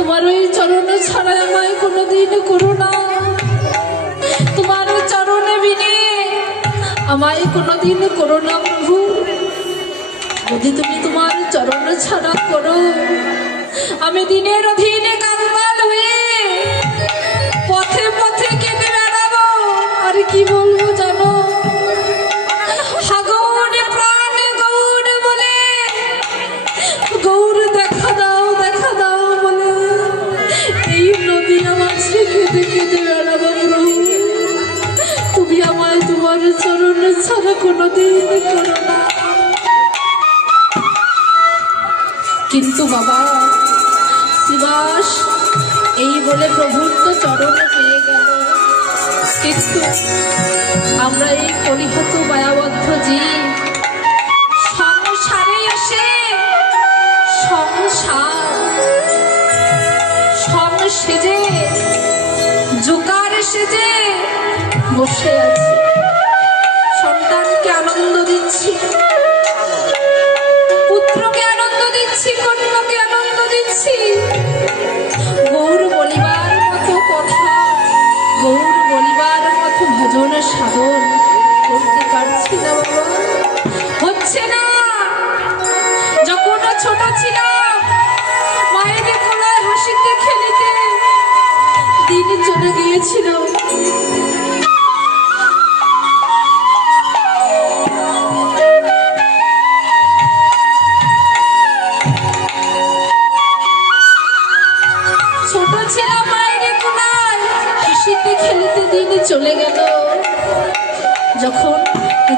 তোমার ওই চরণ ছাড়া আমায় কোনোদিন করো না। তোমার চরণে বিনে আমায় কোনোদিন করো না প্রভু। যদি তুমি তোমার চরণ ছাড়া করো, আমি দিনের অধীনে কাঙ্গাল হয়ে পথে পথে কেটে বেড়াবো। আর কি বলবো জানো, হাগৌড়ে প্রাণে গৌড় বলে, গৌড় দেখা দাও দেখা দাও বলে এই নদী আমার সে কেঁদে কেঁদে বেড়াবো প্রভু। তুমি আমায় তোমার চরণ ছাড়া কোনোদিন করো না। কিন্তু বাবা শিবাস এই বলে প্রভুর তো চরণে পেয়ে গেল, কিন্তু আমরা এই কলিহত মায়াবদ্ধ জীব সংসারে এসে সেজে জোকার সেজে বসে আছি। সন্তানকে আনন্দ দিচ্ছি, পুত্রকে আনন্দ দিচ্ছি, কন্যাকে আনন্দ দিচ্ছি। গৌর বলিবার মতো কথা, গৌর বলিবার মতো ভজন সাধন করতে পারছি না বাবা, হচ্ছে না। যখন ছোট ছিলাম মায়ের কোলায় হাসিতে খেলিতে দিন চলে গিয়েছিল। চলে গেল। যখন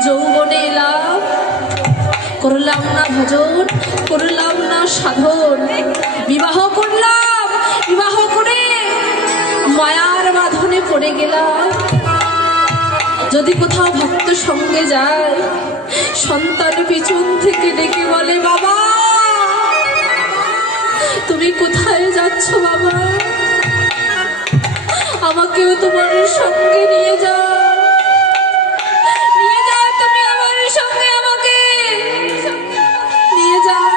যৌবনে এলাম, করলাম না ভজন, করলাম না সাধন, বিবাহ করলাম, বিবাহ করে মায়ার বাঁধনে পড়ে গেলাম। যদি কোথাও ভক্ত সঙ্গে যায়, সন্তান পিছন থেকে ডেকে বলে, বাবা তুমি কোথায় যাচ্ছ বাবা, আমাকেও তোমার সঙ্গে নিয়ে যাও, নিয়ে যাও, তুমি আমার সঙ্গে আমাকে নিয়ে যাও।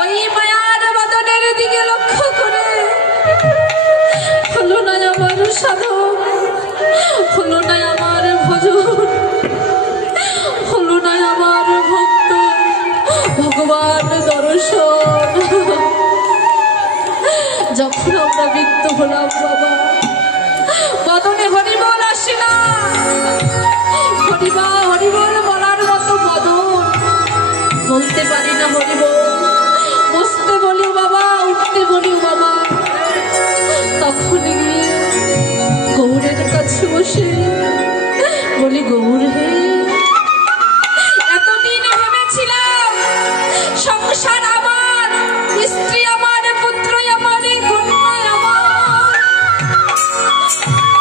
ওই মায়ার বাদনের দিকে লক্ষ্য করে হলো না আমার সাধন, হলো না আমার ভজন, হলো না আমার ভক্ত ভগবান দর্শন। যখন আমরা বিত্ত হলাম বাবা, বদনে হরিবল আসে না, হরিবা হরিবল বলার মতো বদন বলতে পারি না। হরিবল বসতে বলিও বাবা, উঠতে বলিও বাবা। তখন গিয়ে গৌরের কাছে বসে বলি, গৌর হে, এতদিন ভেবেছিলাম সংসার আমার, স্ত্রী আমার, পুত্র আমার, কন্যা আমার,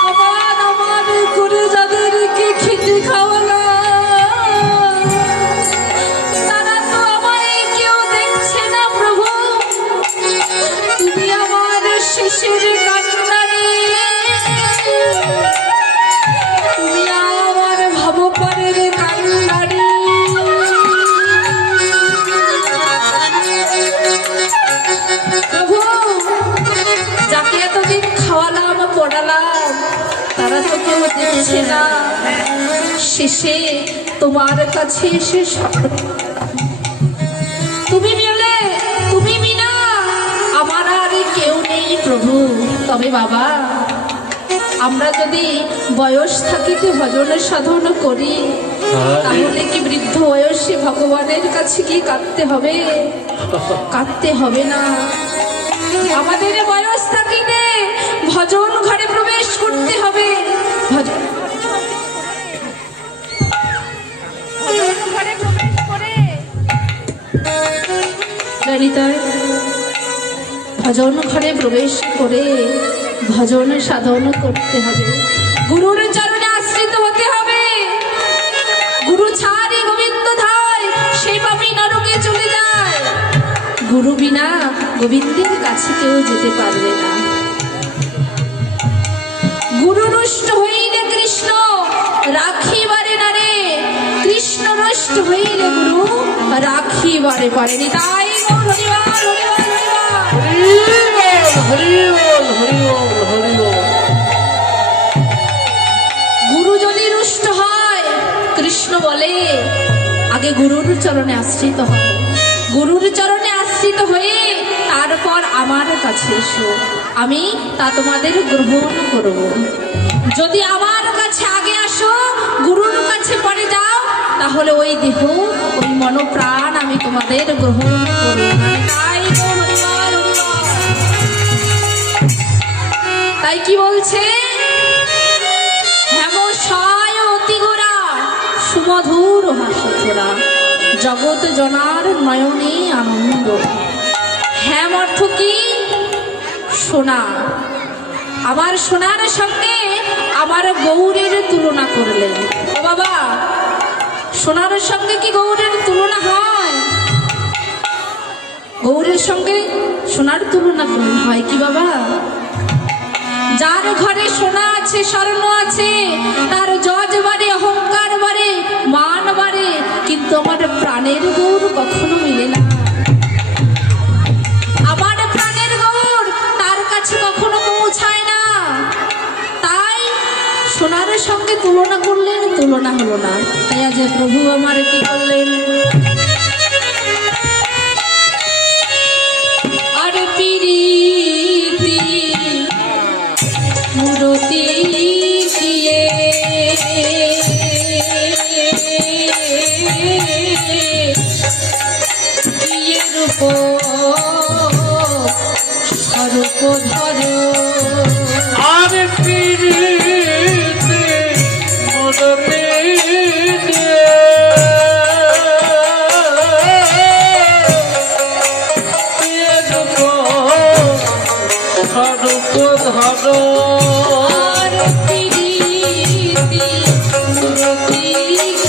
আবার আমার করে যাদেরকে খেতে খাওয়ালা, তারা তো আমায় কেউ দেখছে না প্রভু। তুমি আমার শেষের কান্নারে, তুমি আমার ভাবপারের কান্নারে। প্রভু, যাকে এতদিন খাওয়ালাম পড়ালাম, তারা তো কেউ দেখছে না। শেষে তোমার কাছে এসে তুমি মিলে, তুমি বিনা আমার আর কেউ নেই প্রভু। তবে বাবা, আমরা যদি বয়স থাকিতে ভজন সাধন করি, তাহলে কি বৃদ্ধ বয়সে ভগবানের কাছে কি কাঁদতে হবে? কাঁদতে হবে না। আমাদের বয়স থাকিতে ভজন ঘরে প্রবেশ করতে হবে। ভজন ঘরে প্রবেশ করে ভজন ঘরে প্রবেশ করে ভজন সাধন করতে হবে। গুরুর চরণে আশ্রিত হতে হবে। গুরু ছাড়ি গোবিন্দ ধায়, সেই পাপী নরকে চলে যায়। গুরু বিনা গোবিন্দের কাছে কেউ যেতে পারবে না। গুরু নষ্ট হইলে কৃষ্ণ রাখিবারে না রে, কৃষ্ণ নষ্ট হইলে গুরু রাখিবারে পারেনি। তাই হরিবার হরিবার হরিবার। গুরু যদি রুষ্ট হয়, কৃষ্ণ বলে আগে গুরুর চরণে আশ্রিত হও, গুরুর চরণে আশ্রিত হয়ে তারপর আমার কাছে এসো, আমি তা তোমাদের গ্রহণ করব। যদি আমার কাছে আগে আসো, গুরুর কাছে পরে যাও, তাহলে ওই দেহ ওই মনোপ্রাণ আমি তোমাদের গ্রহণ করব। তাই তো হরিবল, হরিবল। তাই কি বলছে, হেমশয় অতি গোরা সুমধুর হাসছোরা, জগৎ জনার নয়নে আনন্দ। হ্যাম অর্থ কি? সোনা। আমার সোনার সঙ্গে আমার গৌরের তুলনা করলেন। ও বাবা, সোনার সঙ্গে কি গৌরের তুলনা হয়? গৌরের সঙ্গে সোনার তুলনা করলে হয় কি বাবা? যার ঘরে সোনা আছে, স্বর্ণ আছে, তার যজ বাড়ে, অহংকার বাড়ে, মান বাড়ে, কিন্তু আমার প্রাণের গৌর কখনো মিলে না। আমার প্রাণের গৌর তার কাছে কখনো পৌঁছায় না। তাই সোনার সঙ্গে তুলনা করলেন, তুলনা হলো না। তাই আজ প্রভু আমার কি করলেন, আর পিরিতি মূরতি দিয়ে রূপ স্বরূপ ধর, আর পিরিতি মূরতি দিয়ে রূপ স্বরূপ ধর। আর পিরিতি মূরতি দিয়ে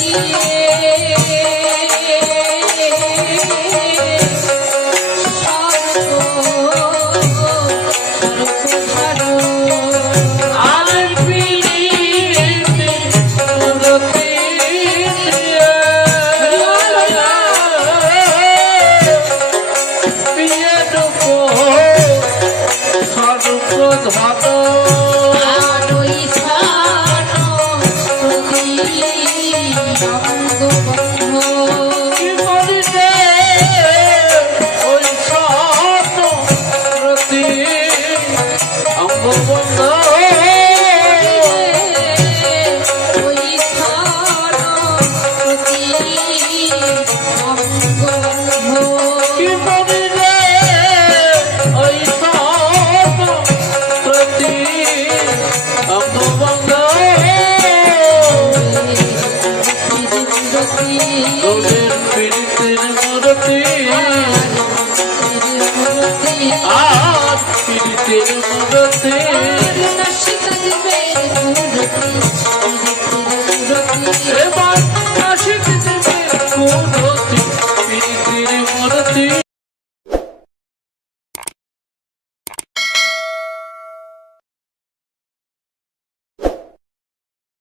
আর